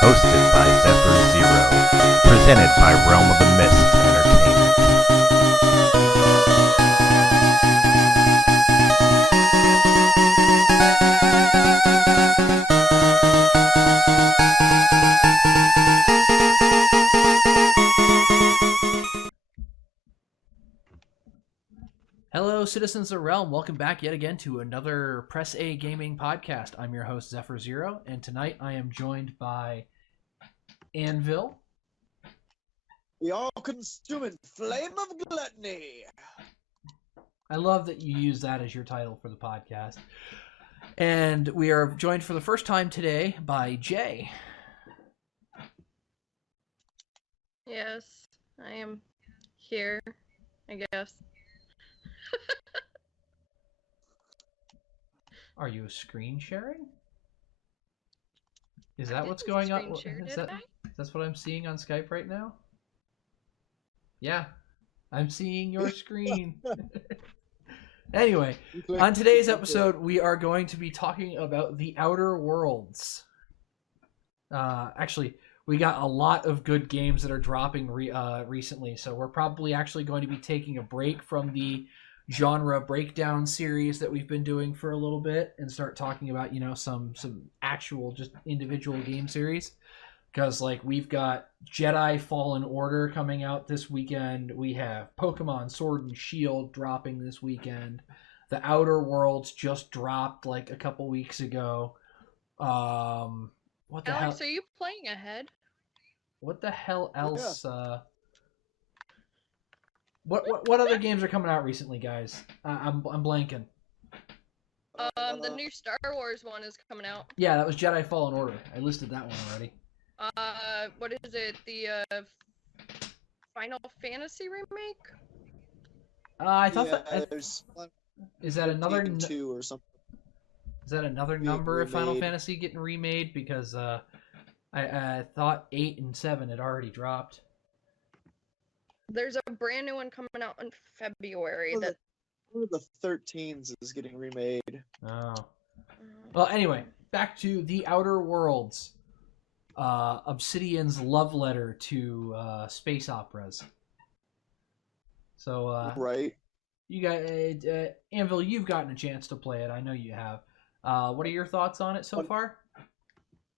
hosted by Zephyr, presented by Realm of the Mist Entertainment. Hello, citizens of Realm. Welcome back yet again to another Press A Gaming podcast. I'm your host, Zephyr, and tonight I am joined by Anvil. The all-consuming flame of gluttony. I love that you use that as your title for the podcast. And we are joined for the first time today by Jay. Yes, I am here, I guess. Are you screen sharing? Is that what's going on? That's what I'm seeing on Skype right now? Yeah, I'm seeing your screen. Anyway, on today's episode, we are going to be talking about The Outer Worlds. Actually, we got a lot of good games that are dropping recently, so we're probably actually going to be taking a break from the genre breakdown series that we've been doing for a little bit and start talking about, you know, some actual just individual game series. Because, like, we've got Jedi Fallen Order coming out this weekend. We have Pokemon Sword and Shield dropping this weekend. The Outer Worlds just dropped, like, a couple weeks ago. What the hell? Alex, are you playing ahead? What the hell else? Yeah. What other games are coming out recently, guys? I'm blanking. The new Star Wars one is coming out. Yeah, that was Jedi Fallen Order. I listed that one already. What is it? The Final Fantasy remake? I thought there's is that another 2 or something? Is that another number of Final Fantasy getting remade? Because I thought 8 and 7 had already dropped. There's a brand new one coming out in February. One of the 13s is getting remade. Oh. Well, anyway, back to The Outer Worlds. Obsidian's love letter to space operas. So, right. You guys, Anvil, you've gotten a chance to play it. I know you have. What are your thoughts on it so far?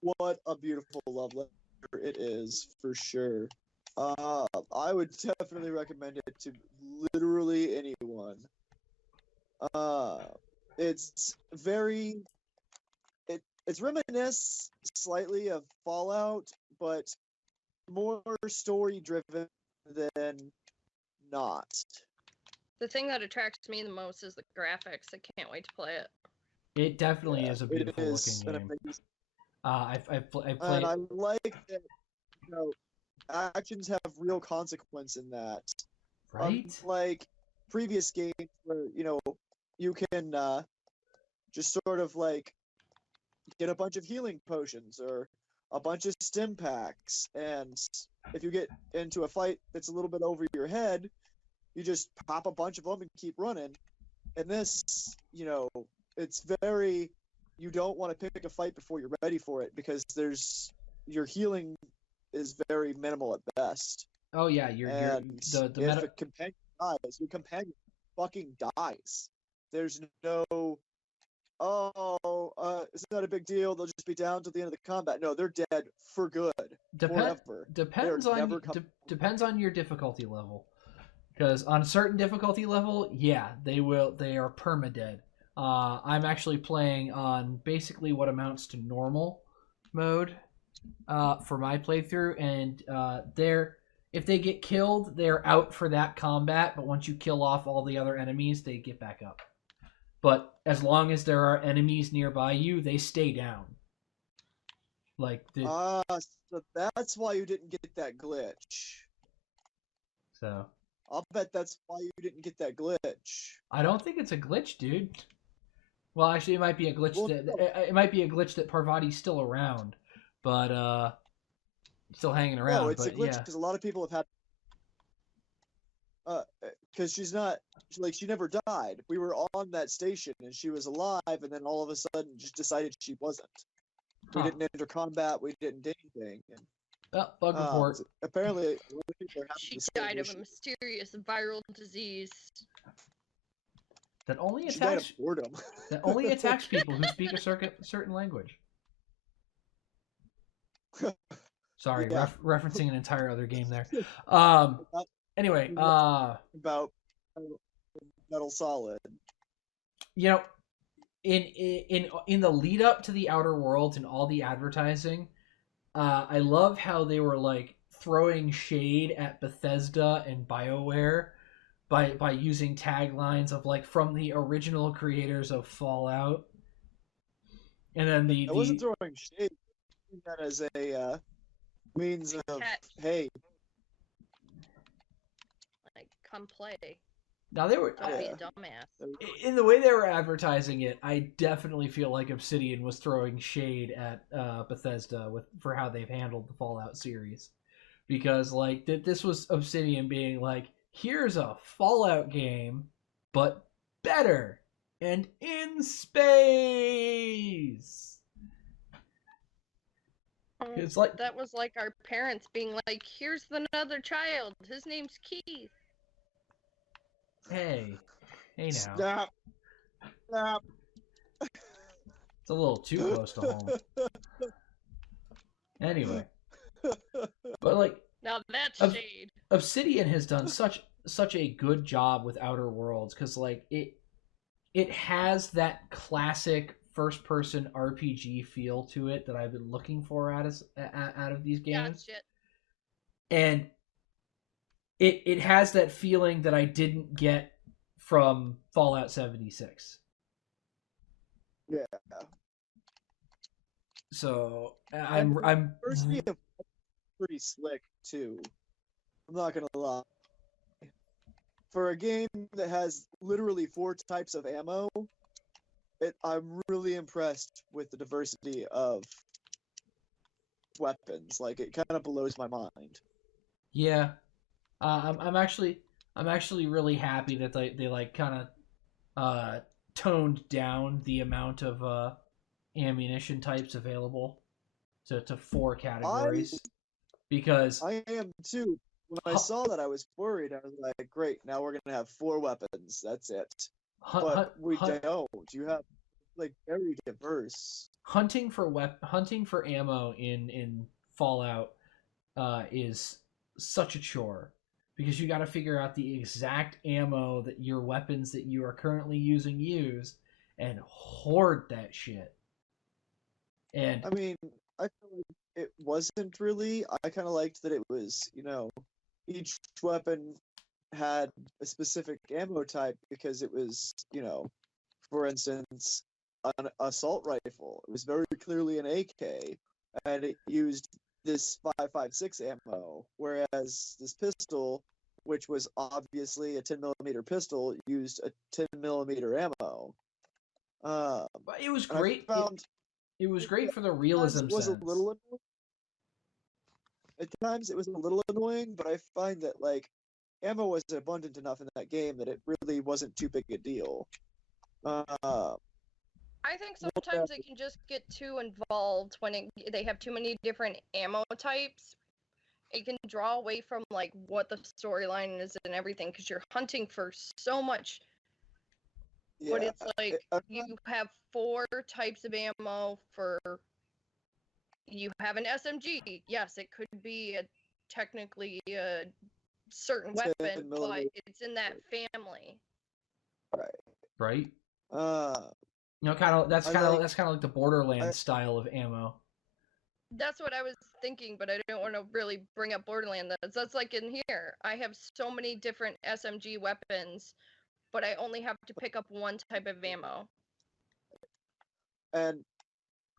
What a beautiful love letter it is, for sure. I would definitely recommend it to literally anyone. It's very... It's reminiscent slightly of Fallout, but more story-driven than not. The thing that attracts me the most is the graphics. I can't wait to play it. It definitely is a beautiful looking game. I've played... And I like that, you know, actions have real consequence in that. Right? Like previous games where, you know, you can just sort of like get a bunch of healing potions or a bunch of stim packs, and if you get into a fight that's a little bit over your head, you just pop a bunch of them and keep running. And this, you know, it's very... You don't want to pick a fight before you're ready for it, because your healing is very minimal at best. Oh yeah, if a companion dies, your companion fucking dies. There's no, it's not a big deal, they'll just be down to the end of the combat. No, they're dead for good. Forever. Depends on your difficulty level. Because on a certain difficulty level, yeah, they are permadead. I'm actually playing on basically what amounts to normal mode for my playthrough, and if they get killed, they're out for that combat, but once you kill off all the other enemies, they get back up. But as long as there are enemies nearby you, they stay down. So that's why you didn't get that glitch. So I'll bet that's why you didn't get that glitch. I don't think it's a glitch, dude. Well, actually, it might be a glitch it might be a glitch that Parvati's still around, but still hanging around. No, it's a glitch because a lot of people have had. Because she's not, she never died. We were on that station and she was alive, and then all of a sudden just decided she wasn't. We didn't enter combat. We didn't do anything. And, Well, bug report. apparently, a lot of people are having She the same died of a issue. mysterious viral disease. That only She died attacks of boredom. that only attacks people who speak a certain language. Sorry, Yeah. referencing an entire other game there. Anyway, About Metal Solid. you know, in the lead up to the Outer Worlds and all the advertising, I love how they were like throwing shade at Bethesda and BioWare by using taglines of like from the original creators of Fallout, and then I wasn't throwing shade. I think that as a means of hey. Like, come play. Now they were Don't be a dumbass. in the way they were advertising it. I definitely feel like Obsidian was throwing shade at Bethesda for how they've handled the Fallout series, because like this was Obsidian being like, here's a Fallout game, but better and in space. It's like that was like our parents being like, here's another child. His name's Keith. Hey now. Snap. It's a little too close to home. Anyway, but like Now that's shade. Obsidian has done such a good job with Outer Worlds, because like it has that classic first person RPG feel to it that I've been looking for out of these games. Gotcha. And it has that feeling that I didn't get from Fallout 76. Yeah. So I'm First game pretty slick too. I'm not gonna lie. For a game that has literally 4 types of ammo, I'm really impressed with the diversity of weapons. Like, it kind of blows my mind. yeah. I'm actually really happy that they like kind of toned down the amount of ammunition types available to 4 categories, because I am too. When I saw that, I was worried. I was like, great, now we're gonna have 4 weapons. That's it. But we don't. You have like very diverse. Hunting for ammo in Fallout is such a chore, because you got to figure out the exact ammo that your weapons that you are currently using use, and hoard that shit. And I mean, I feel like it wasn't really. I kind of liked that it was, each weapon had a specific ammo type, because it was, for instance, an assault rifle. It was very clearly an AK, and it used this 5.56 ammo, whereas this pistol, which was obviously a 10mm pistol, used a 10mm ammo. it was great. It was great for the realism sense. At times it was a little annoying, but I find that like ammo was abundant enough in that game that it really wasn't too big a deal. I think sometimes it can just get too involved when they have too many different ammo types. It can draw away from like what the storyline is and everything, because you're hunting for so much. Yeah, but it's like you have 4 types of ammo for. You have an SMG. Yes, it could be technically a certain weapon, but it's in that family. Right. That's kind of like the Borderlands style of ammo. That's what I was thinking, but I don't want to really bring up Borderlands. That's like in here. I have so many different SMG weapons, but I only have to pick up 1 type of ammo. And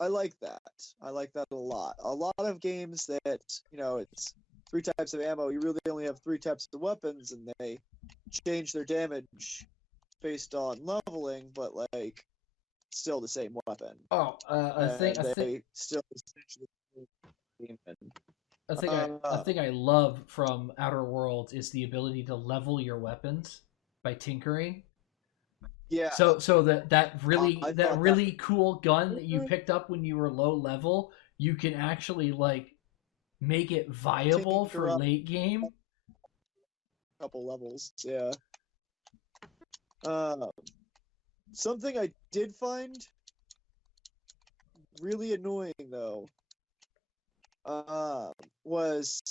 I like that. I like that a lot. A lot of games that, it's 3 types of ammo, you really only have 3 types of weapons, and they change their damage based on leveling, but like still the same weapon. Oh, a thing I love from Outer Worlds is the ability to level your weapons by tinkering. Yeah. So that I thought really cool gun that you picked up when you were low level, you can actually like make it viable Tinker for up. late game. Couple levels, yeah. Something I did find really annoying though, was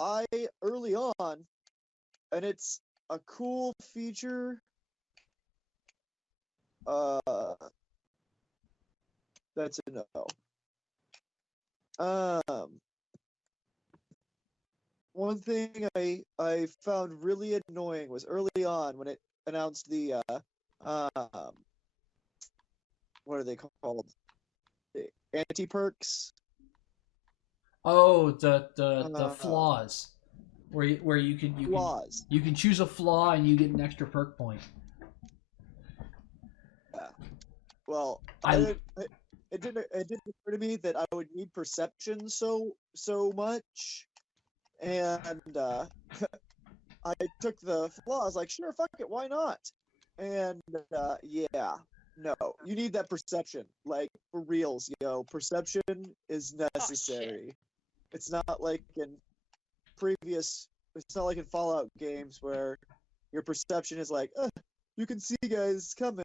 early on, and it's a cool feature. That's a no. One thing I found really annoying was early on when it announced the what are they called? The anti-perks. Oh, the Uh, flaws, where Flaws. you can choose a flaw and you get an extra perk point. Yeah. Well, I it didn't occur to me that I would need perception so much, and I took the flaw. I was like, sure, fuck it, why not? And yeah, no, you need that perception, like for reals, yo. Perception is necessary. It's not like in previous. It's not like in Fallout games where your perception is like, you can see guys coming.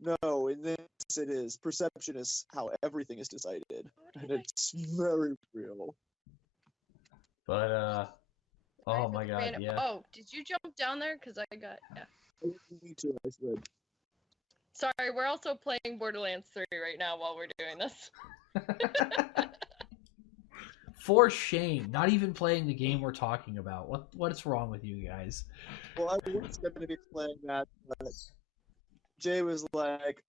No, in this it is. Perception is how everything is decided, and it's very real. but oh my god, yeah. Oh, did you jump down there? Because I got Me too, I slid. Sorry, we're also playing Borderlands 3 right now while we're doing this. For shame, not even playing the game we're talking about. What's wrong with you guys? Well, I was going to be playing that, but Jay was like,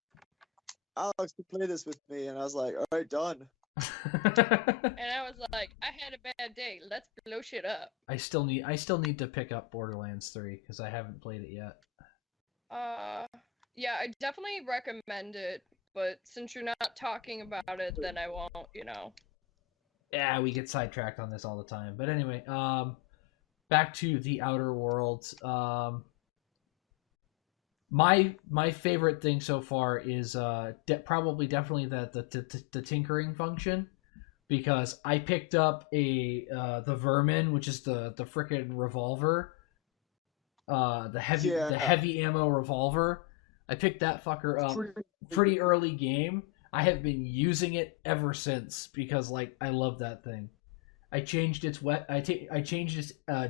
Alex, to play this with me, and I was like, all right, done. And I was like, I had a bad day. Let's blow shit up. I still need to pick up Borderlands 3 because I haven't played it yet. Yeah, I definitely recommend it, but since you're not talking about it, then I won't, Yeah, we get sidetracked on this all the time. But anyway, back to the Outer Worlds. My favorite thing so far is definitely the tinkering function, because I picked up the Vermin, which is the frickin' revolver, the heavy ammo revolver. I picked that fucker up pretty early game. I have been using it ever since because like I love that thing. I changed its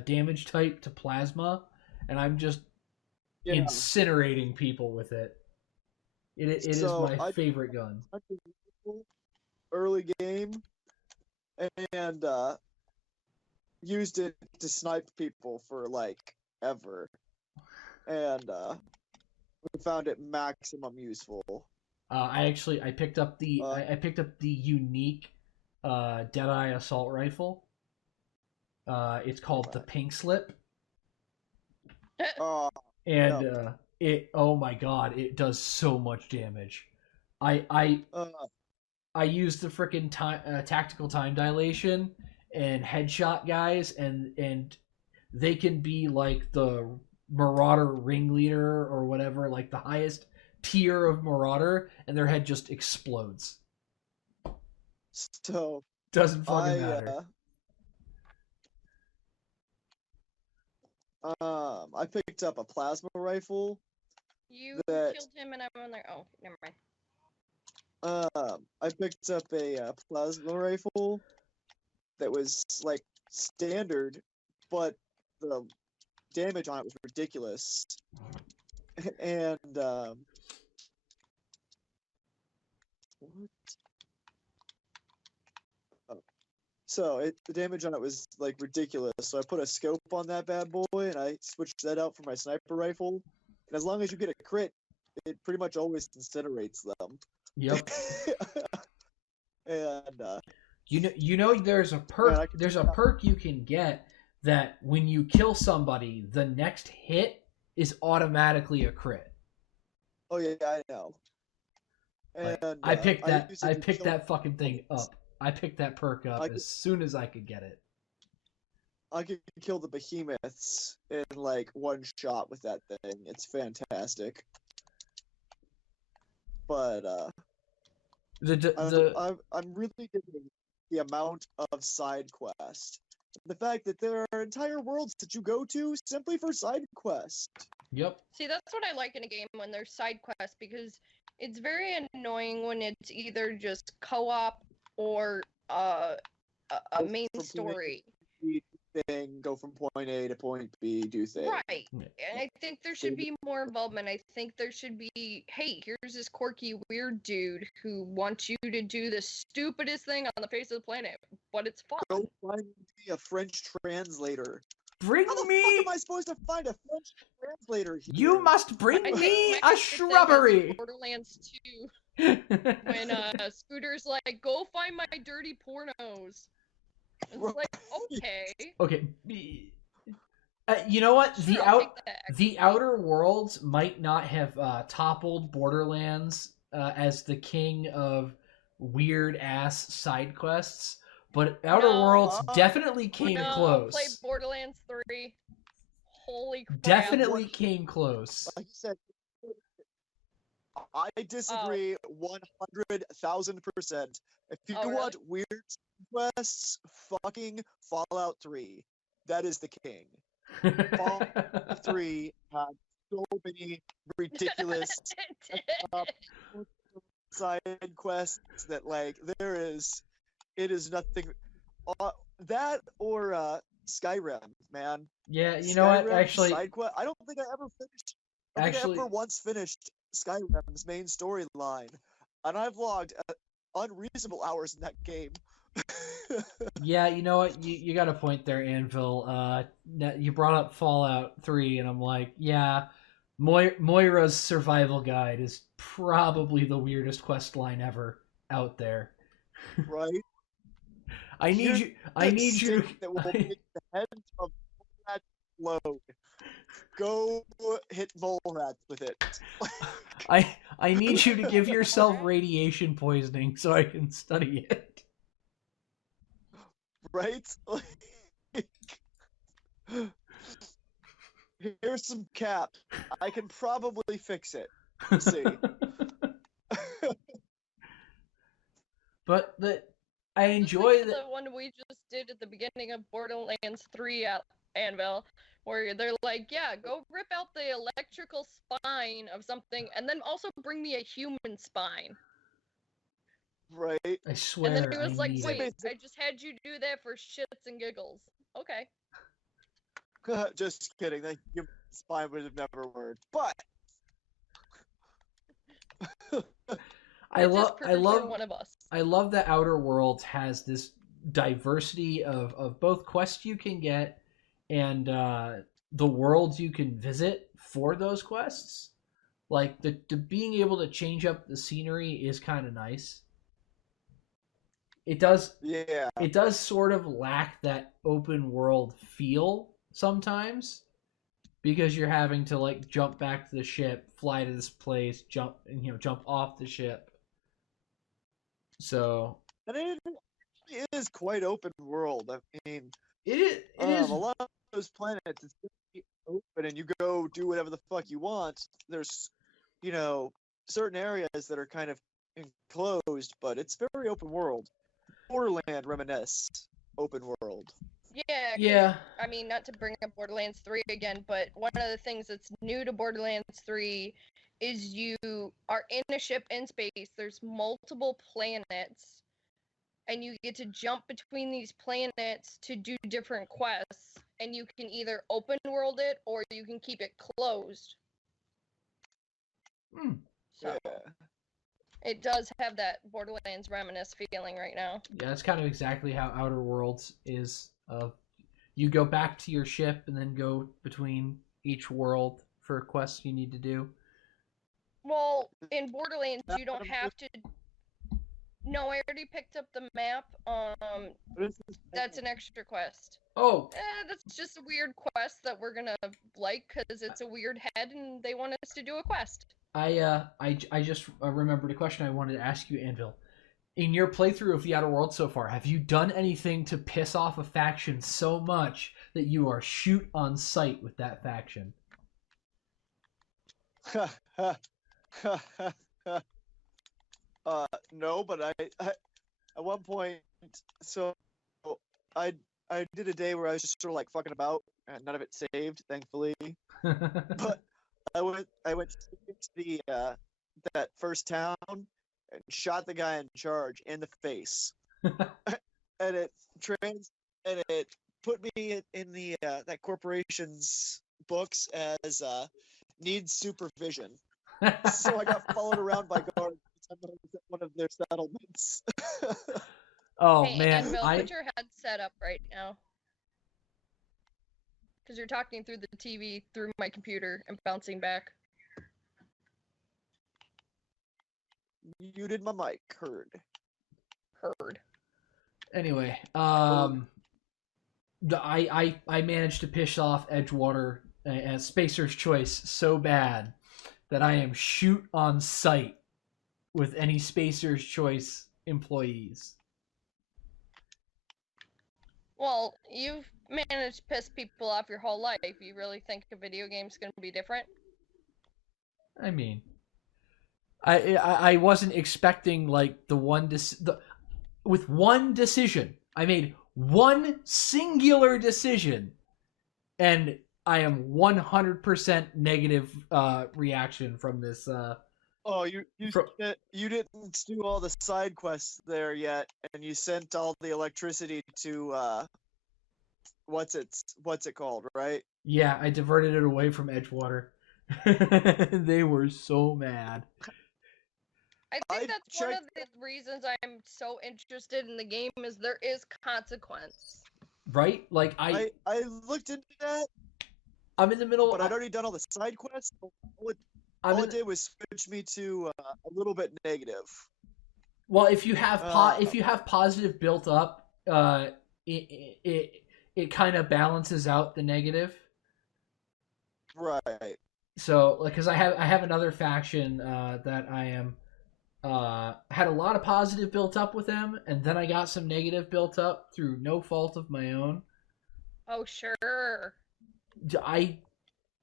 damage type to plasma, and I'm just incinerating people with it. It is my favorite gun. Early game, and used it to snipe people for like ever, and we found it maximum useful. I picked up the unique Deadeye assault rifle. It's called the Pink Slip. And it, oh my god, it does so much damage. I use the frickin' tactical time dilation and headshot guys, and they can be like the Marauder ringleader or whatever, like the highest tier of Marauder, and their head just explodes. So doesn't fucking matter. I picked up a plasma rifle. You killed him and I'm on there. Oh, never mind. I picked up a plasma rifle that was like standard, but the damage on it was ridiculous. And what? So the damage on it was like ridiculous. So I put a scope on that bad boy and I switched that out for my sniper rifle. And as long as you get a crit, it pretty much always incinerates them. Yep. And you know there's a perk perk you can get that when you kill somebody, the next hit is automatically a crit. Oh yeah, I know. And I picked that fucking thing up. I picked that perk up as soon as I could get it. I can kill the behemoths in like one shot with that thing. It's fantastic. But I'm really digging the amount of side quests. The fact that there are entire worlds that you go to simply for side quests. Yep. See, that's what I like in a game when there's side quests, because it's very annoying when it's either just co-op or a main story. Thing, go from point A to point B, do things. Right. And I think there should be more involvement. I think there should be, hey, here's this quirky, weird dude who wants you to do the stupidest thing on the face of the planet, but it's fun. Go find me a French translator. Bring How the me. fuck am I supposed to find a French translator here? You must bring me a shrubbery. Borderlands 2. When Scooter's like, go find my dirty pornos. It's like, okay. Okay. You know what? Sure, the Outer Worlds might not have toppled Borderlands as the king of weird ass side quests, but Outer Worlds definitely came close. Played Borderlands 3. Holy crap! Definitely came close. Like you said, I disagree 100,000%. If you want weird quests, fucking Fallout 3. That is the king. Fallout 3 had so many ridiculous side quests that, like, it is nothing. That or Skyrim, man. Yeah, you know what? Actually, I don't think I ever finished. I ever once finished Skyrim's main storyline, and I've logged unreasonable hours in that game. Yeah, you know what? You got a point there, Anvil. You brought up Fallout 3, and I'm like, yeah, Moira's survival guide is probably the weirdest quest line ever out there. Right? I need you. That will make the head of that explode. Go hit mole rats with it. I need you to give yourself radiation poisoning so I can study it. Right? Here's some cap. I can probably fix it. We'll see. But I enjoy the one we just did at the beginning of Borderlands 3 at Anvil, where they're like, yeah, go rip out the electrical spine of something, and then also bring me a human spine. Right. I swear. And then he was like, wait, I just had you do that for shits and giggles. Okay. Just kidding. That spine would have never worked. But I love one of us. I love that Outer Worlds has this diversity of both quests you can get and the worlds you can visit for those quests. Like the being able to change up the scenery is kind of nice. It does sort of lack that open world feel sometimes because you're having to like jump back to the ship, fly to this place, jump off the ship. So and it is quite open world. I mean, it is a lot of those planets. It's open, and you go do whatever the fuck you want. There's, certain areas that are kind of enclosed, but it's very open world. Borderland reminisce open world. Yeah. I mean, not to bring up Borderlands 3 again, but one of the things that's new to Borderlands 3 is you are in a ship in space. There's multiple planets, and you get to jump between these planets to do different quests, and you can either open world it or you can keep it closed. So yeah. It does have that Borderlands reminisce feeling right now. Yeah, that's kind of exactly how Outer Worlds is. You go back to your ship and then go between each world for quests you need to do. Well, in Borderlands, you don't have to. No, I already picked up the map. That's an extra quest. Oh. That's just a weird quest that we're gonna like because it's a weird head and they want us to do a quest. I just remembered a question I wanted to ask you, Anvil. in your playthrough of the Outer Worlds so far, have you done anything to piss off a faction so much that you are shoot on sight with that faction? No, but I at one point, so I I did a day where I was just sort of like fucking about, and none of it saved, thankfully. But I went straight to the that first town and shot the guy in charge in the face, and it put me in the that corporation's books as needs supervision. So I got followed around by guards at one of their settlements. Oh Hey, man, Anvil, put your headset up right now. Because you're talking through the TV, through my computer, and bouncing back. Muted my mic, heard. Anyway, I managed to piss off Edgewater as Spacer's Choice so bad that I am shoot on sight with any Spacer's Choice employees. Well, you've managed to piss people off your whole life. You really think a video game's going to be different? I mean, I wasn't expecting like with one decision. I made one singular decision, and I am 100% negative reaction from this. Oh, you didn't do all the side quests there yet, and you sent all the electricity to what's it called, right? Yeah, I diverted it away from Edgewater. They were so mad. I think that's one of the reasons I'm so interested in the game is there is consequence. Right? Like I looked into that. I'm in the middle. But I'd already done all the side quests. All it did was switch me to a little bit negative. Well, if you have positive built up, it kind of balances out the negative. Right. So, like, because I have another faction that I am had a lot of positive built up with them, and then I got some negative built up through no fault of my own. Oh sure.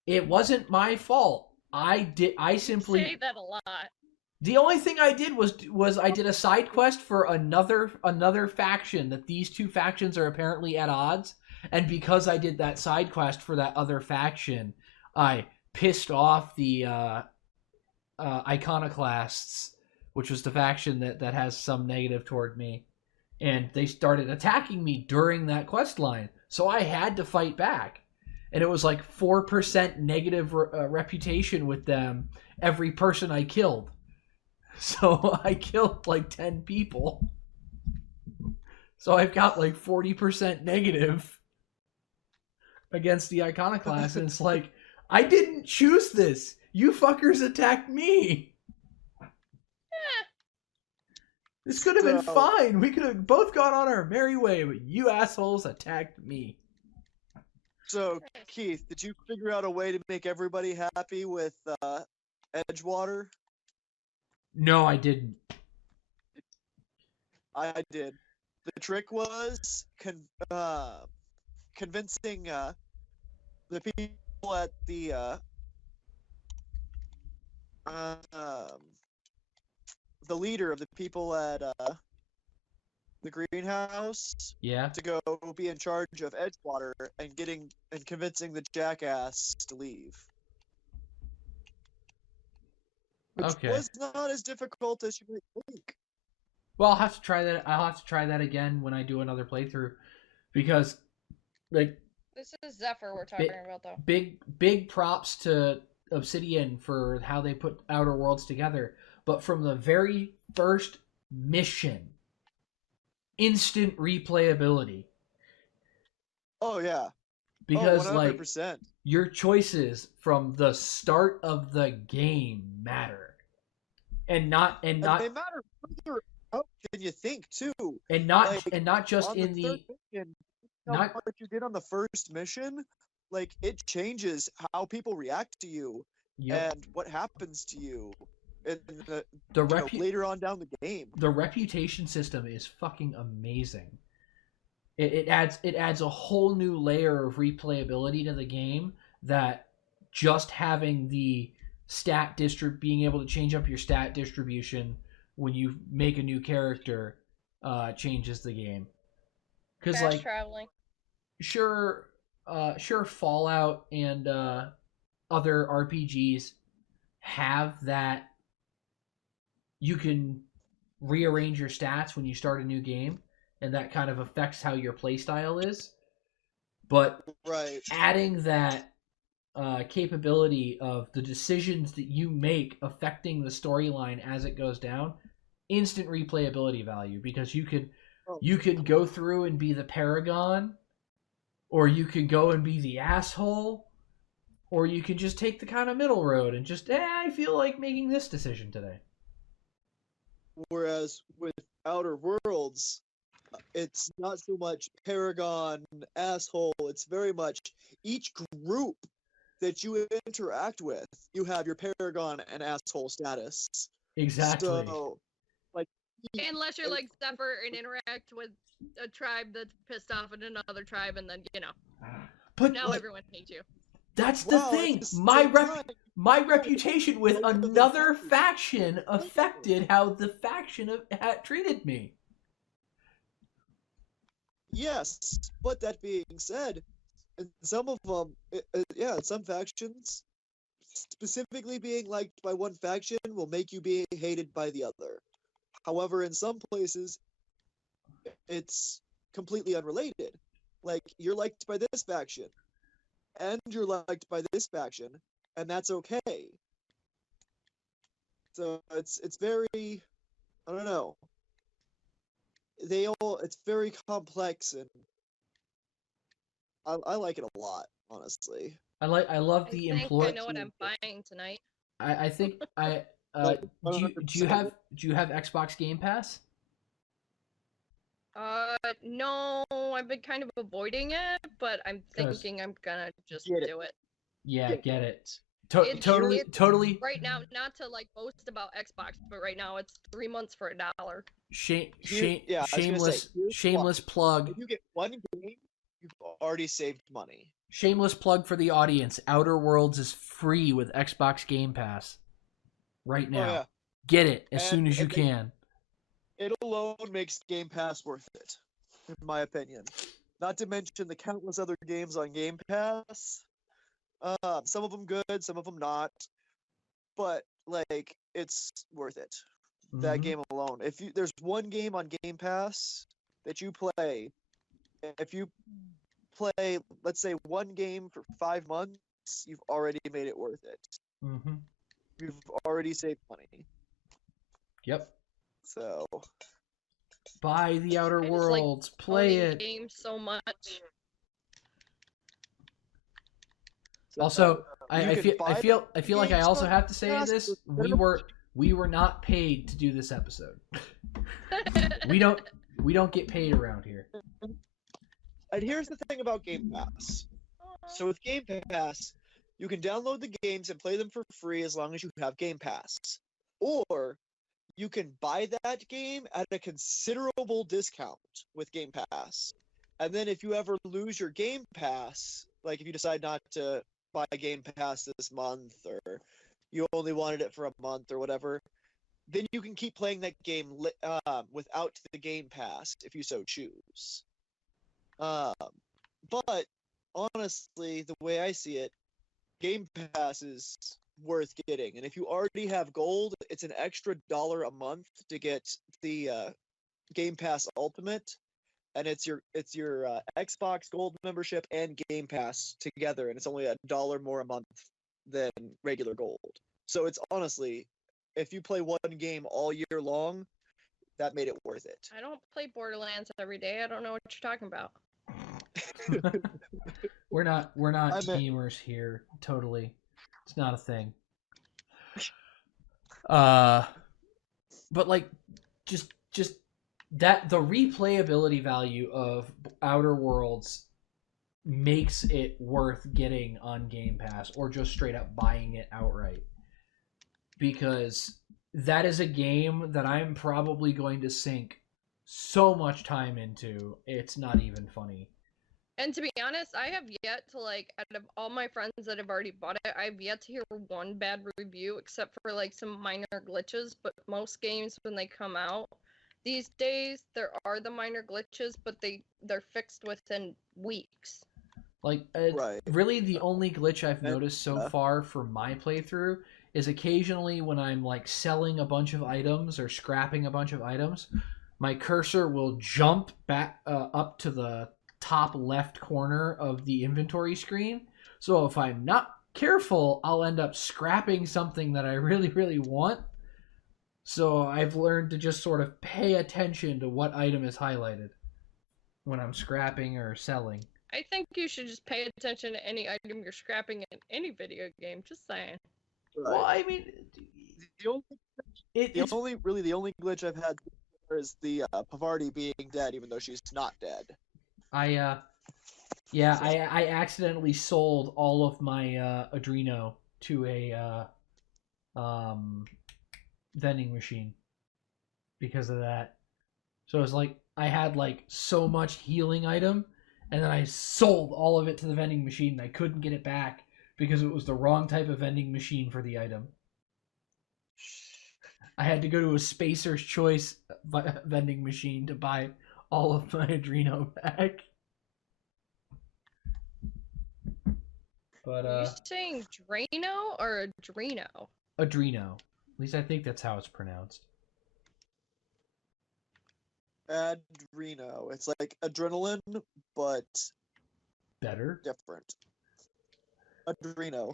It wasn't my fault. I simply say that a lot. The only thing I did was I did a side quest for another faction that these two factions are apparently at odds, and because I did that side quest for that other faction, I pissed off the Iconoclasts, which was the faction that has some negative toward me, and they started attacking me during that quest line, so I had to fight back. And it was like 4% negative reputation with them every person I killed. So I killed like 10 people. So I've got like 40% negative against the Iconoclast. And it's like, I didn't choose this. You fuckers attacked me. This could have been fine. We could have both gone on our merry way, but you assholes attacked me. So, Keith, did you figure out a way to make everybody happy with Edgewater? No, I didn't. I did. The trick was convincing the people at the leader of the people at the greenhouse, to go be in charge of Edgewater and convincing the jackass to leave. Which was not as difficult as you might think. Well, I'll have to try that. I'll have to try that again when I do another playthrough, because, like, this is Zephyr we're talking about, though. Big props to Obsidian for how they put Outer Worlds together. But from the very first mission, instant replayability. Oh yeah. Because 100%. like your choices from the start of the game matter. And they matter further out than you think too. And not just in the mission, what you did on the first mission, like it changes how people react to you and what happens to you. later on down the game. The reputation system is fucking amazing. It adds a whole new layer of replayability to the game that just having the being able to change up your stat distribution when you make a new character changes the game. Because Fast traveling. Sure, Fallout and other RPGs have that. You can rearrange your stats when you start a new game, and that kind of affects how your playstyle is. But adding that capability of the decisions that you make affecting the storyline as it goes down, instant replayability value, because you could go through and be the paragon, or you could go and be the asshole, or you could just take the kind of middle road and just, I feel like making this decision today. Whereas with Outer Worlds, it's not so much paragon, asshole. It's very much each group that you interact with, you have your paragon and asshole status. Exactly. So, like, unless you're like Zephyr and interact with a tribe that's pissed off at another tribe, and then but now everyone hates you. That's the thing. My reputation with another faction affected how the faction treated me. Yes, but that being said, some of them, some factions, specifically being liked by one faction will make you be hated by the other. However, in some places, it's completely unrelated. Like, you're liked by this faction, and you're liked by this faction, and that's okay. So it's very, I don't know. It's very complex, and I like it a lot, honestly. I love the employee. I know what I'm buying tonight. I think do you have Xbox Game Pass? No, I've been kind of avoiding it, but I'm thinking I'm gonna just do it. Yeah, get it. Totally. Right now, not to like boast about Xbox, but right now it's 3 months for $1. Shameless plug. If you get one game, you've already saved money. Shameless plug for the audience. Outer Worlds is free with Xbox Game Pass right now. Yeah. Get it as soon as you can. It alone makes Game Pass worth it, in my opinion. Not to mention the countless other games on Game Pass. Some of them good, some of them not. But, like, it's worth it. Mm-hmm. That game alone. There's one game on Game Pass that you play, if you play, let's say, one game for 5 months, you've already made it worth it. Mm-hmm. You've already saved money. Yep. So, buy the Outer Worlds, play it. Games so much. Also, I feel like I also have to say this. We were not paid to do this episode. we don't get paid around here. And here's the thing about Game Pass. So with Game Pass, you can download the games and play them for free as long as you have Game Pass. Or you can buy that game at a considerable discount with Game Pass. And then if you ever lose your Game Pass, like if you decide not to buy Game Pass this month, or you only wanted it for a month or whatever, then you can keep playing that game without the Game Pass if you so choose. But honestly, the way I see it, Game Pass is worth getting, and if you already have gold, it's an extra $1 a month to get the Game Pass Ultimate, and it's your Xbox Gold membership and Game Pass together, and it's only $1 more a month than regular gold. So it's honestly, if you play one game all year long, that made it worth it. I don't play Borderlands every day. I don't know what you're talking about. We're not gamers here. Totally. It's not a thing. But like just that the replayability value of Outer Worlds makes it worth getting on Game Pass or just straight up buying it outright. Because that is a game that I'm probably going to sink so much time into. It's not even funny. And to be honest, I have yet to, like, out of all my friends that have already bought it, I've yet to hear one bad review, except for, like, some minor glitches. But most games, when they come out these days, there are the minor glitches, but they're fixed within weeks. Like, Right. really the only glitch I've And, noticed so far for my playthrough is occasionally when I'm, like, selling a bunch of items or scrapping a bunch of items, my cursor will jump back up to the top left corner of the inventory screen. So if I'm not careful, I'll end up scrapping something that I really, really want. So I've learned to just sort of pay attention to what item is highlighted when I'm scrapping or selling. I think you should just pay attention to any item you're scrapping in any video game. Just saying. Well, I mean, the only glitch I've had is the Pavardi being dead, even though she's not dead. I accidentally sold all of my Adreno to a vending machine because of that. So it's like I had like so much healing item, and then I sold all of it to the vending machine, and I couldn't get it back because it was the wrong type of vending machine for the item. I had to go to a Spacer's Choice vending machine to buy all of my Adreno back. But Are you saying Drano or Adreno? Adreno. At least I think that's how it's pronounced. Adreno. It's like adrenaline, but Better? different. Adreno.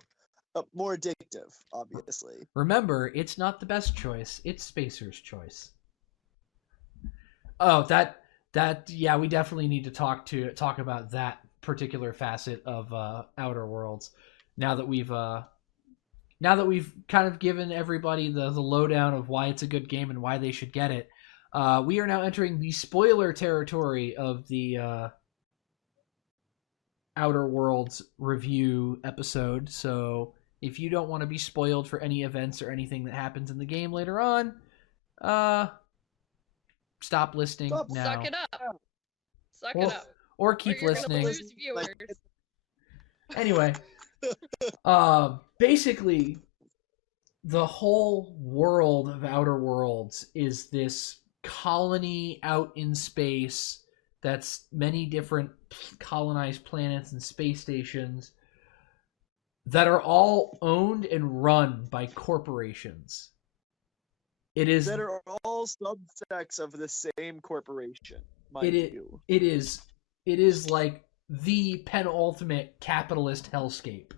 More addictive, obviously. Remember, it's not the best choice. It's Spacer's Choice. Oh, yeah, we definitely need to talk about that particular facet of Outer Worlds. Now that we've kind of given everybody the lowdown of why it's a good game and why they should get it, we are now entering the spoiler territory of the Outer Worlds review episode. So if you don't want to be spoiled for any events or anything that happens in the game later on, stop listening now. Suck it up. Suck it up. Or keep Or you're listening. gonna lose viewers. Anyway, basically, the whole world of Outer Worlds is this colony out in space that's many different colonized planets and space stations that are all owned and run by corporations. It is that are all subsects of the same corporation, mind you. It is like the penultimate capitalist hellscape.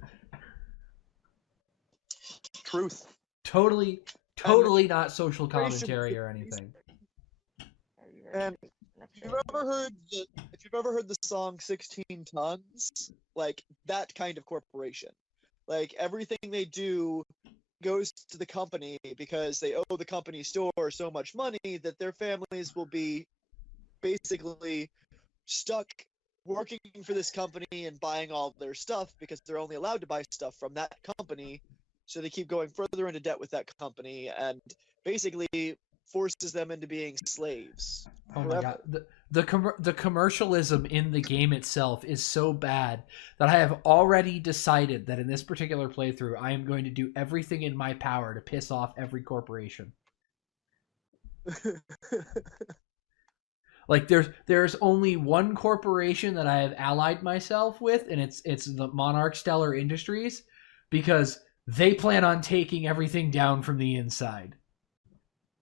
Truth. Totally not social commentary or anything. And if you've ever heard the song 16 Tons, like that kind of corporation. Like everything they do goes to the company because they owe the company store so much money that their families will be basically stuck working for this company and buying all their stuff because they're only allowed to buy stuff from that company. So they keep going further into debt with that company and basically forces them into being slaves. Oh my god. The commercialism in the game itself is so bad that I have already decided that in this particular playthrough, I am going to do everything in my power to piss off every corporation. Like there's only one corporation that I have allied myself with, and it's the Monarch Stellar Industries, because they plan on taking everything down from the inside.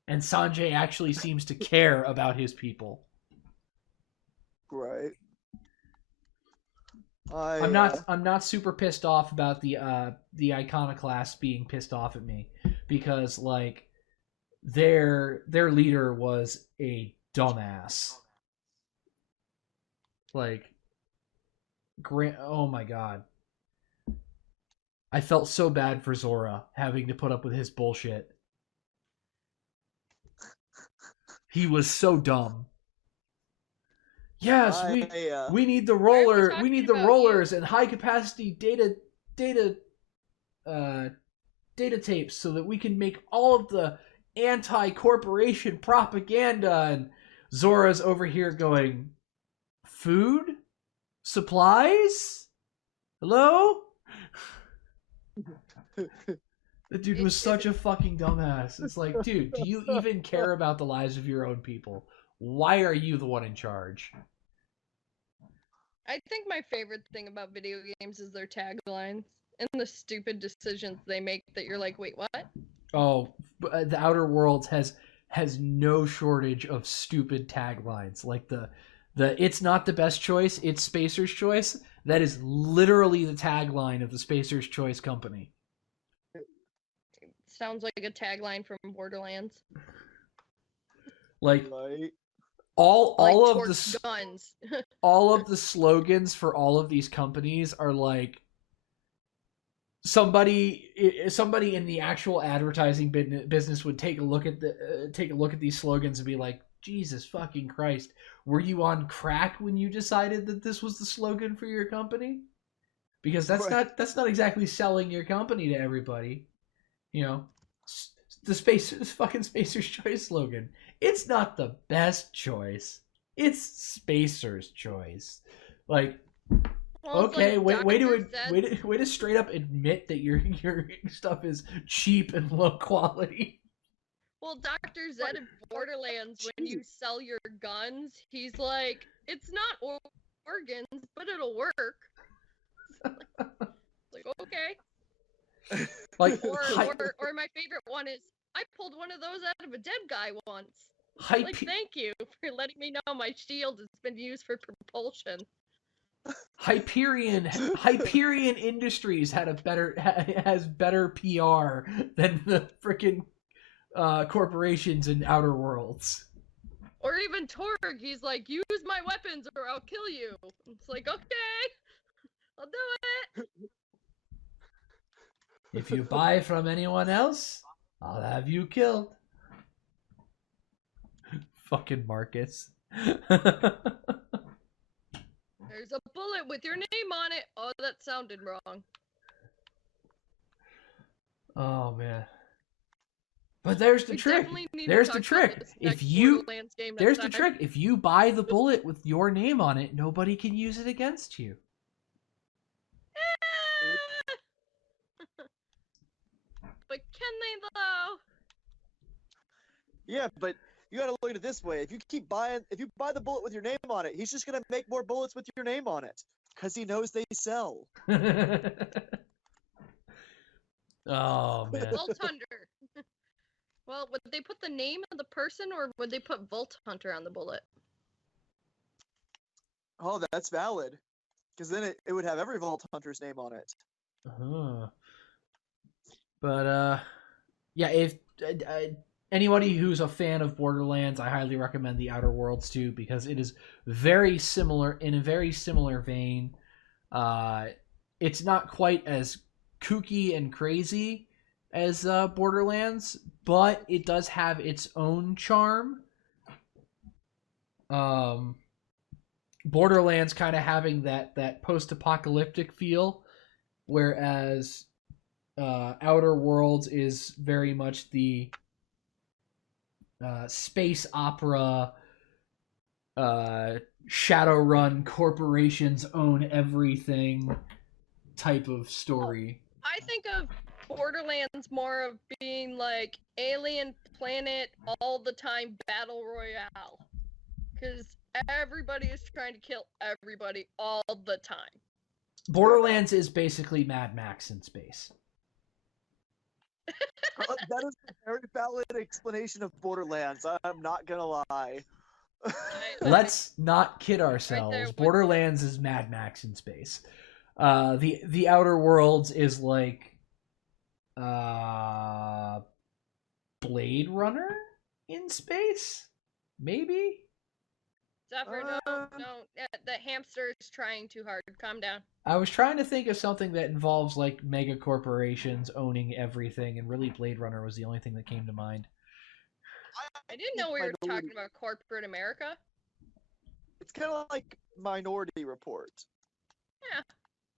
And Sanjay actually seems to care about his people. Right. I'm not super pissed off about the Iconoclasts being pissed off at me, because like their leader was a dumbass. Like, oh my god. I felt so bad for Zora having to put up with his bullshit. He was so dumb. Yes, we need the roller. We need the rollers and high capacity data tapes so that we can make all of the anti-corporation propaganda, and Zora's over here going, food? Supplies? Hello? The dude was such a fucking dumbass. It's like, dude, do you even care about the lives of your own people? Why are you the one in charge? I think my favorite thing about video games is their taglines and the stupid decisions they make that you're like, wait, what? Oh, the Outer Worlds has no shortage of stupid taglines. Like the it's not the best choice, it's Spacer's choice. That is literally the tagline of the Spacer's Choice company. Sounds like a tagline from Borderlands. Like Right. all Like of torch the guns. all of the slogans for all of these companies are like somebody in the actual advertising business would take a look at these slogans and be like, Jesus fucking Christ, were you on crack when you decided that this was the slogan for your company? Because that's not exactly selling your company to everybody. You know, the fucking Spacer's Choice slogan. It's not the best choice. It's Spacer's Choice. Like, Well, okay, like way Dr. to straight up admit that your stuff is cheap and low quality. Well, Dr. Zed in Borderlands, when you sell your guns, he's like, it's not organs, but it'll work. Like, okay. Like, Or my favorite one is, I pulled one of those out of a dead guy once. Like, thank you for letting me know my shield has been used for propulsion. Hyperion Industries has better PR than the freaking corporations in Outer Worlds. Or even Torg, he's like, use my weapons or I'll kill you. It's like, okay, I'll do it. If you buy from anyone else, I'll have you killed. Fucking Marcus. There's a bullet with your name on it. Oh, that sounded wrong. Oh, man. But there's the We trick. definitely need to There's talk the about trick. this If next you Borderlands game there's next the time. trick. If you buy the bullet with your name on it, nobody can use it against you. But can they though? Yeah, but you gotta look at it this way. If you buy the bullet with your name on it, he's just gonna make more bullets with your name on it. Because he knows they sell. Oh, man. Vault Hunter. Well, would they put the name of the person or would they put Vault Hunter on the bullet? Oh, that's valid. Because then it would have every Vault Hunter's name on it. But, yeah, if anybody who's a fan of Borderlands, I highly recommend the Outer Worlds too, because it is very similar, in a very similar vein. It's not quite as kooky and crazy as Borderlands, but it does have its own charm. Borderlands kind of having that post-apocalyptic feel, whereas Outer Worlds is very much the space opera, Shadowrun, corporations own everything type of story. I think of Borderlands more of being like alien planet all the time battle royale. Because everybody is trying to kill everybody all the time. Borderlands is basically Mad Max in space. That is a very valid explanation of Borderlands. I'm not gonna lie. Let's not kid ourselves. Right there. Borderlands is Mad Max in space. The Outer Worlds is like Blade Runner in space, maybe. Zephyr, don't. The hamster is trying too hard. Calm down. I was trying to think of something that involves like mega corporations owning everything, and really Blade Runner was the only thing that came to mind. I didn't know we were talking about corporate America. It's kind of like Minority Report. Yeah.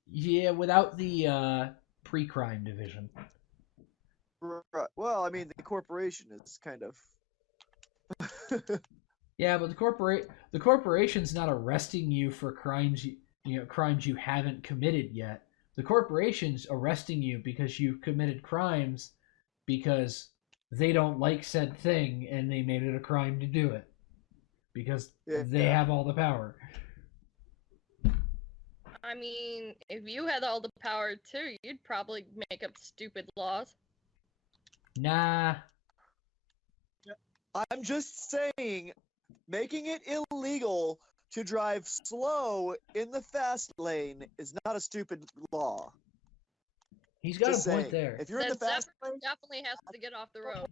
Yeah, without the pre-crime division. Right. Well, I mean, the corporation is kind of. Yeah, but the corporation's not arresting you for crimes crimes you haven't committed yet. The corporation's arresting you because you've committed crimes because they don't like said thing and they made it a crime to do it because they have all the power. I mean, if you had all the power too, you'd probably make up stupid laws. Nah. I'm just saying, making it illegal to drive slow in the fast lane is not a stupid law. He's got Just a point saying. there. If you're in the Then fast Zephyr lane, definitely has to get off the road.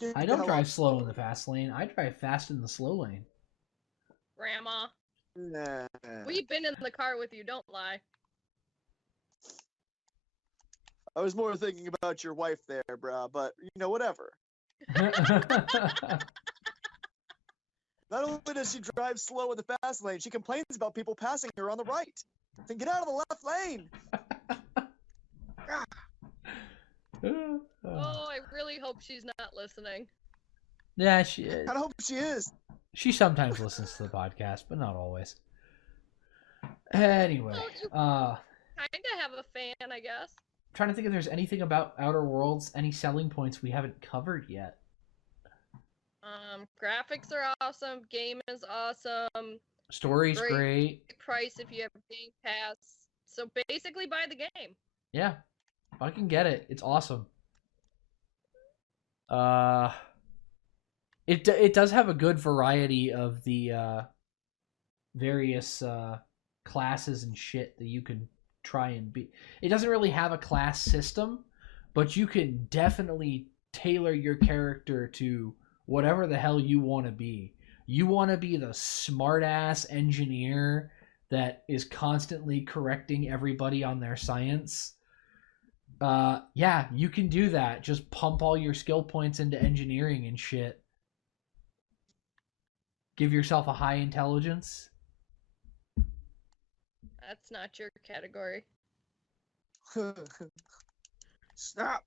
get I the don't hell drive off. slow in the fast lane. I drive fast in the slow lane. Grandma, Nah. we've been in the car with you, don't lie. I was more thinking about your wife there, bruh, but whatever. Not only does she drive slow in the fast lane, she complains about people passing her on the right. Then get out of the left lane. Oh, I really hope she's not listening. Yeah, I hope she is. she sometimes listens to the podcast, but not always. Anyway, Well, you kinda have a fan, I guess. trying to think if there's anything about Outer Worlds, any selling points we haven't covered yet. Graphics are awesome. Game is awesome. Story's great. Price if you have Game Pass. So basically, buy the game. Yeah, if I can get it, it's awesome. It does have a good variety of the various classes and shit that you can try and be. It doesn't really have a class system, but you can definitely tailor your character to whatever the hell you want to be. You want to be the smart-ass engineer that is constantly correcting everybody on their science. Yeah, you can do that. Just pump all your skill points into engineering and shit. Give yourself a high intelligence. That's not your category. Stop.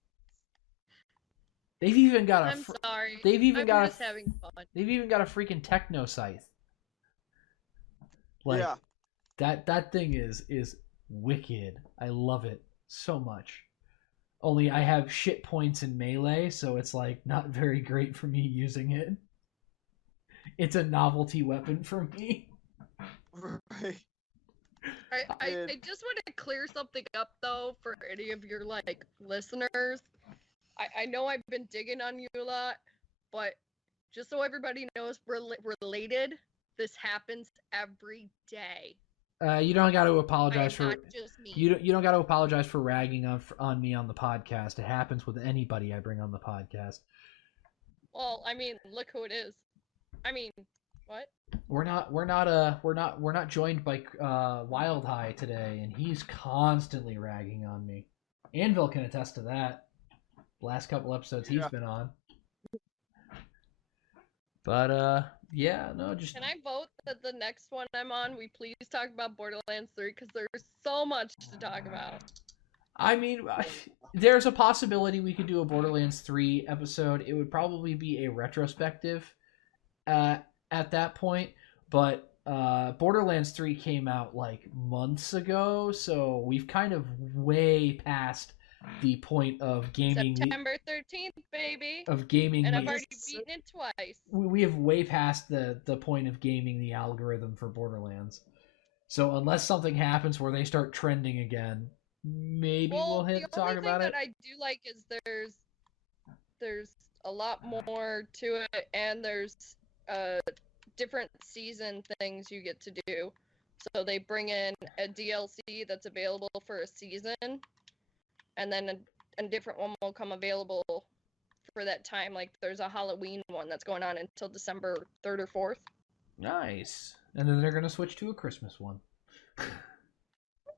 They've even got a. I'm sorry. They've even I'm got just having fun. They've even got a freaking techno scythe. Like Yeah. that thing is wicked. I love it so much. Only I have shit points in melee, so it's like not very great for me using it. It's a novelty weapon for me. Right. I just want to clear something up though for any of your listeners. I know I've been digging on you a lot, but just so everybody knows, we're related. This happens every day. You don't got to apologize for not just me. you don't got to apologize for ragging on me on the podcast. It happens with anybody I bring on the podcast. Well, I mean, look who it is. I mean, what? We're not joined by Wild High today, and he's constantly ragging on me. Anvil can attest to that. Last couple episodes he's been on. But yeah, no, just Can I vote that the next one I'm on, we please talk about Borderlands 3 because there's so much to talk about. I mean, there's a possibility we could do a Borderlands 3 episode. It would probably be a retrospective at that point, but Borderlands 3 came out like months ago, so we've kind of way past the point of gaming. September 13th, baby. Of gaming, and I've already beaten it twice. We have way past the point of gaming the algorithm for Borderlands. So unless something happens where they start trending again, maybe we'll hit talk about it. The only thing that I do like is there's a lot more to it, and there's different season things you get to do. So they bring in a DLC that's available for a season, and then a different one will come available for that time. Like there's a Halloween one that's going on until December 3rd or 4th. Nice. And then they're going to switch to a Christmas one.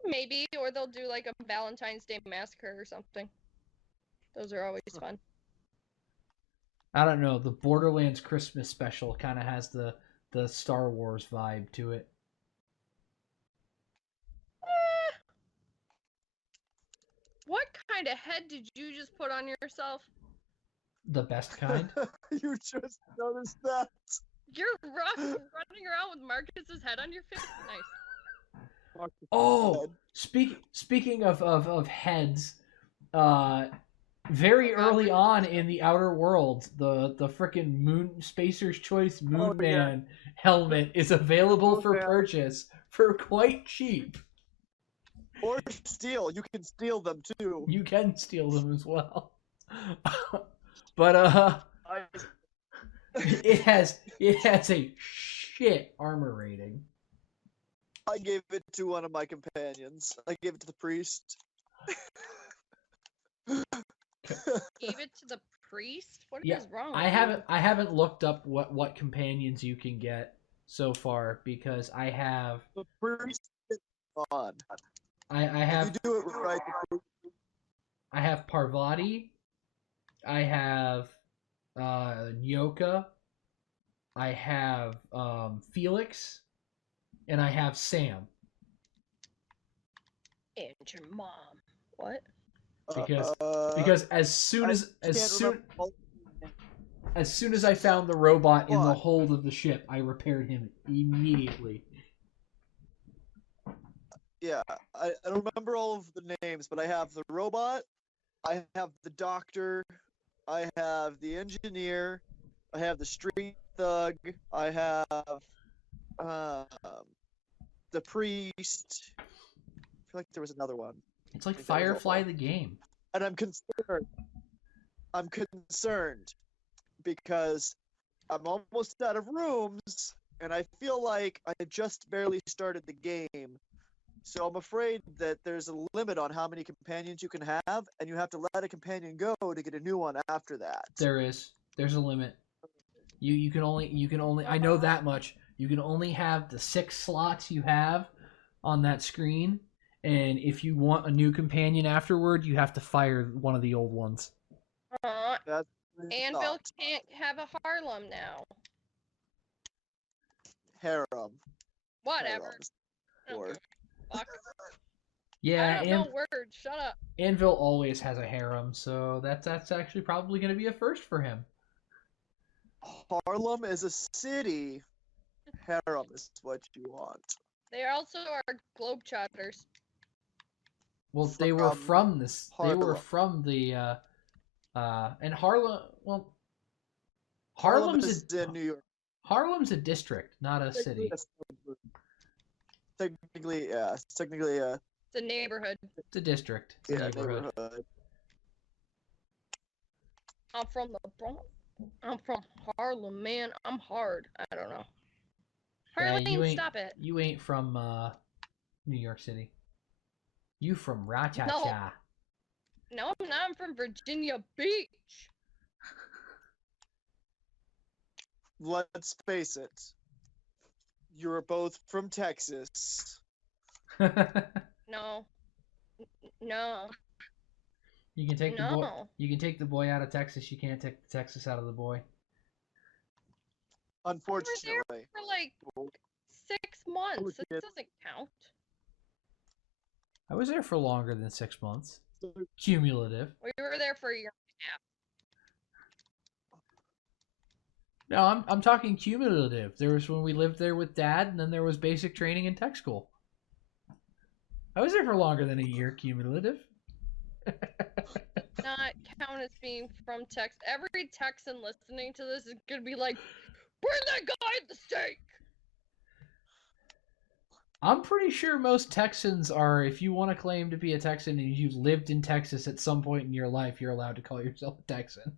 Maybe, or they'll do like a Valentine's Day Massacre or something. Those are always fun. I don't know. The Borderlands Christmas special kind of has the Star Wars vibe to it. What kind of head did you just put on yourself? The best kind. You just noticed that. You're running around with Marcus's head on your face? Nice. Oh, speaking of heads, very early on in the Outer Worlds, the frickin' Moon Spacer's Choice Moon Man helmet is available for purchase for quite cheap. Or steal. You can steal them too. You can steal them as well. But it has a shit armor rating. I gave it to one of my companions. I gave it to the priest. Gave it to the priest? What is wrong? I haven't looked up what companions you can get so far because I have The priest is fun. I have If you do it right. I have Parvati, I have Nyoka, I have Felix, and I have Sam. And your mom. What? Because as soon as I found the robot in the hold of the ship, I repaired him immediately. Yeah, I don't remember all of the names, but I have the robot, I have the doctor, I have the engineer, I have the street thug, I have the priest. I feel like there was another one. It's like Firefly the game. And I'm concerned. Because I'm almost out of rooms, and I feel like I just barely started the game. So I'm afraid that there's a limit on how many companions you can have, and you have to let a companion go to get a new one after that. There's a limit. You can only I know that much. You can only have the 6 slots you have on that screen, and if you want a new companion afterward, you have to fire one of the old ones. Anvil can't have a Harlem now. Harem. Whatever. Or Fuck. Yeah, I don't know words. Shut up. Anvil always has a harem, so that's actually probably going to be a first for him. Harlem is a city. Harem is what you want. They also are globetrotters. Well, they were from this. Harlem. They were from the and Harlem. Well, Harlem is in New York. Harlem's a district, not a city. Technically, yeah. It's a neighborhood. It's a district. It's a neighborhood. I'm from the Bronx. I'm from Harlem, man. I'm hard. I don't know. Harlem, stop it. You ain't from New York City. You from Rochester. No, I'm not. I'm from Virginia Beach. Let's face it. You're both from Texas. No. No. You can take the boy. You can take the boy out of Texas. You can't take the Texas out of the boy. Unfortunately. We were there for like 6 months. This doesn't count. I was there for longer than 6 months. Cumulative. We were there for a year and No, I'm talking cumulative. There was when we lived there with Dad, and then there was basic training in tech school. I was there for longer than a year cumulative. not count as being from Texas. Every Texan listening to this is gonna be like, "Bring that guy at the stake." I'm pretty sure most Texans are, if you want to claim to be a Texan and you've lived in Texas at some point in your life, you're allowed to call yourself a Texan.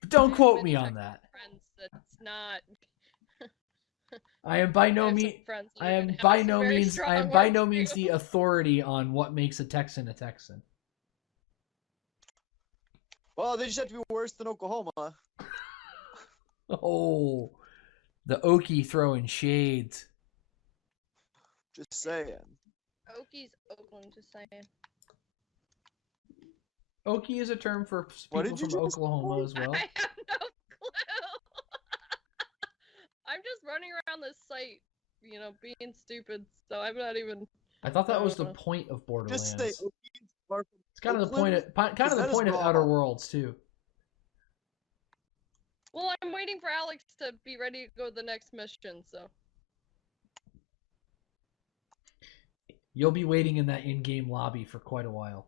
But don't quote me on that. Friends, that's not. I am by no means. I am by no means the authority on what makes a Texan a Texan. Well, they just have to be worse than Oklahoma. Oh, the Okie throwing shades. Just saying. Okie's Oakland, just saying. Okie is a term for people from Oklahoma as well. I have no clue. I'm just running around this site, being stupid, so I'm not even... I thought that was the point of Borderlands. Just say Okies are from It's kind of the point of wrong. Outer Worlds too. Well, I'm waiting for Alex to be ready to go to the next mission, so. You'll be waiting in that in-game lobby for quite a while.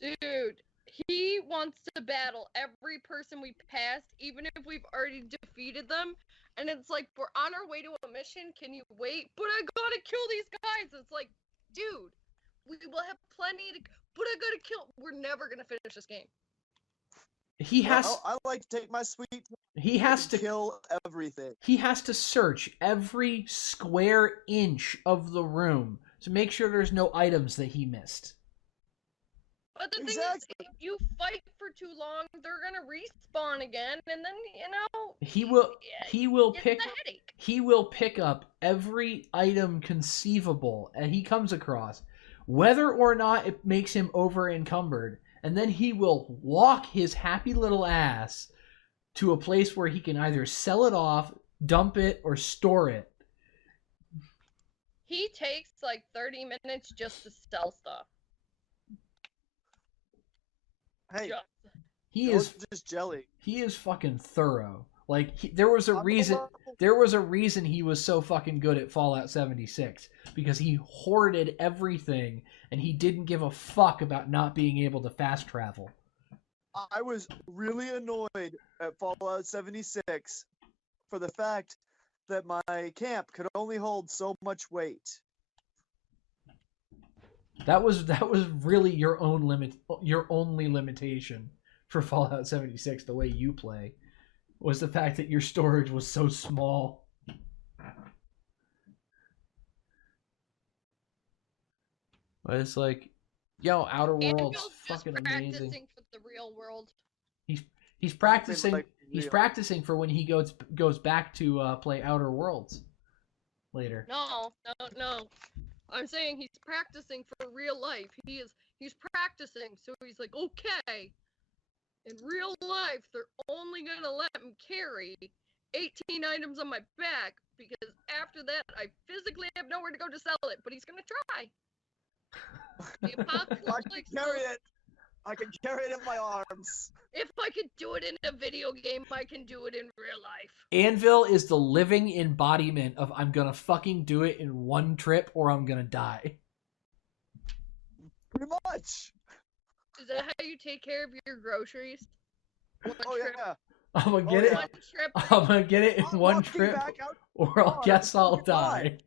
Dude, he wants to battle every person we passed, even if we've already defeated them. And it's like, we're on our way to a mission, can you wait? But I gotta kill these guys! It's like, dude, we will have plenty to... But I gotta kill... We're never gonna finish this game. He has... I like to take my sweet time. He has to kill everything. He has to search every square inch of the room to make sure there's no items that he missed. But the thing is, if you fight for too long, they're gonna respawn again, and then he will pick up every item conceivable and he comes across, whether or not it makes him over encumbered, and then he will walk his happy little ass to a place where he can either sell it off, dump it, or store it. He takes like 30 minutes just to sell stuff. Hey, he is just jelly. He is fucking thorough. Like there was a reason he was so fucking good at Fallout 76, because he hoarded everything and he didn't give a fuck about not being able to fast travel. I was really annoyed at Fallout 76 for the fact that my camp could only hold so much weight. That was really your only limitation for Fallout 76, the way you play, was the fact that your storage was so small. But it's like, yo, Outer Worlds fucking amazing. Practicing for the real world. He's practicing. He's practicing for when he goes back to play Outer Worlds later. No. I'm saying he's practicing for real life. He's practicing, so he's like, okay, in real life, they're only gonna let him carry 18 items on my back, because after that, I physically have nowhere to go to sell it, but he's gonna try. The apocalypse. I can carry it in my arms. If I could do it in a video game, I can do it in real life. Anvil is the living embodiment of I'm gonna fucking do it in one trip or I'm gonna die. Pretty much. Is that how you take care of your groceries? One trip? Yeah. I'm gonna get it. One trip. I'm gonna get it in one trip, or I guess I'll die.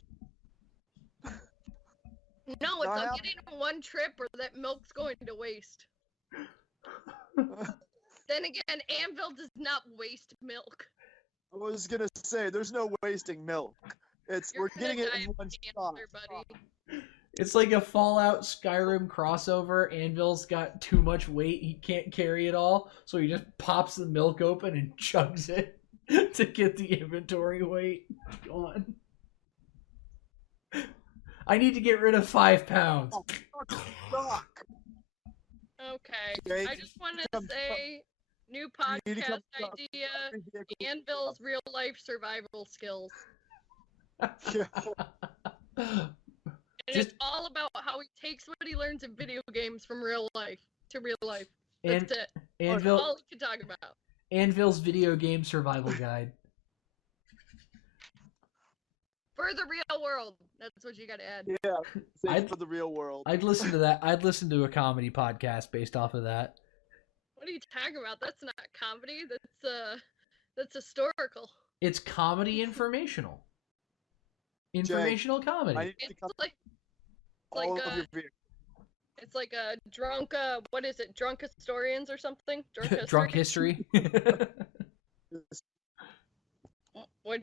No, it's I'll get it in one trip, or that milk's going to waste. Then again, Anvil does not waste milk. I was gonna say, there's no wasting milk. We're getting it in one shot. It's like a Fallout Skyrim crossover. Anvil's got too much weight; he can't carry it all, so he just pops the milk open and chugs it to get the inventory weight going. I need to get rid of 5 pounds. Okay, I just wanted to say, new podcast idea, Anvil's real life survival skills. And it's all about how he takes what he learns in video games from real life to real life. That's it. Anvil, all he can talk about. Anvil's video game survival guide. For the real world. That's what you gotta add. Yeah, for the real world. I'd listen to that. I'd listen to a comedy podcast based off of that. What are you talking about? That's not comedy. That's historical. It's comedy informational. Informational comedy. It's like a drunk, what is it? Drunk historians or something? Drunk history. What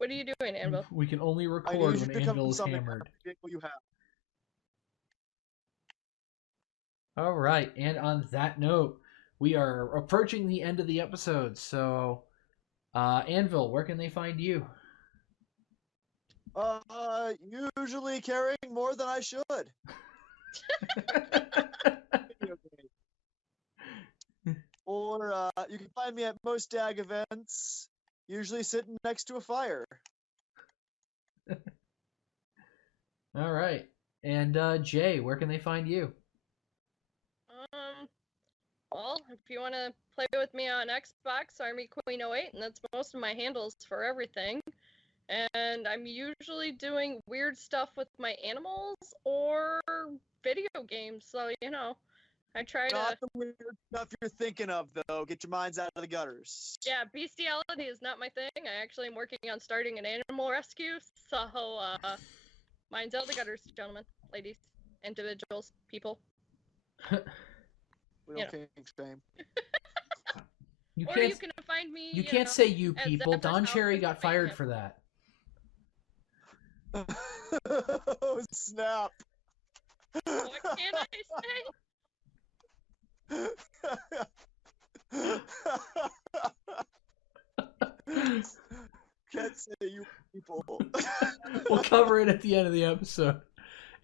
are you doing, Anvil? We can only record when Anvil is hammered. All right, and on that note, we are approaching the end of the episode. So, Anvil, where can they find you? Usually carrying more than I should. Or you can find me at most DAG events, usually sitting next to a fire. All right. And Jay, where can they find you? if you want to play with me on Xbox, Army Queen 08, and that's most of my handles for everything. And I'm usually doing weird stuff with my animals or video games, so, you know, I try to... Not the weird stuff you're thinking of, though. Get your minds out of the gutters. Yeah, bestiality is not my thing. I actually am working on starting an animal rescue, so, minds out of the gutters, gentlemen, ladies, individuals, people. We don't kink shame. You Or can't. you can find me. You can't know, say you at people. Zephyr's Don house Cherry and got find fired him. for that. Oh, snap. What can I say? Can't say you people. We'll cover it at the end of the episode.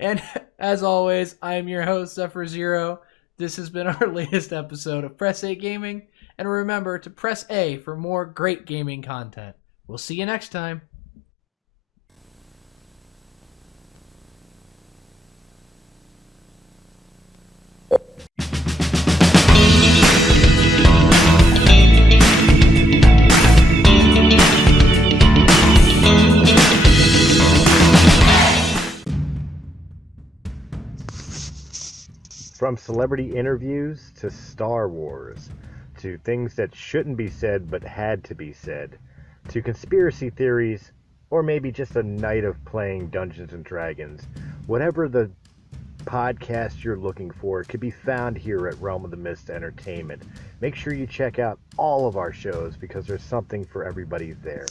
And as always, I'm your host, Zephyr Zero. This has been our latest episode of Press A Gaming. And remember to press A for more great gaming content. We'll see you next time. From celebrity interviews to Star Wars, to things that shouldn't be said but had to be said, to conspiracy theories, or maybe just a night of playing Dungeons and Dragons, whatever the podcast you're looking for could be found here at Realm of the Mist Entertainment. Make sure you check out all of our shows because there's something for everybody there.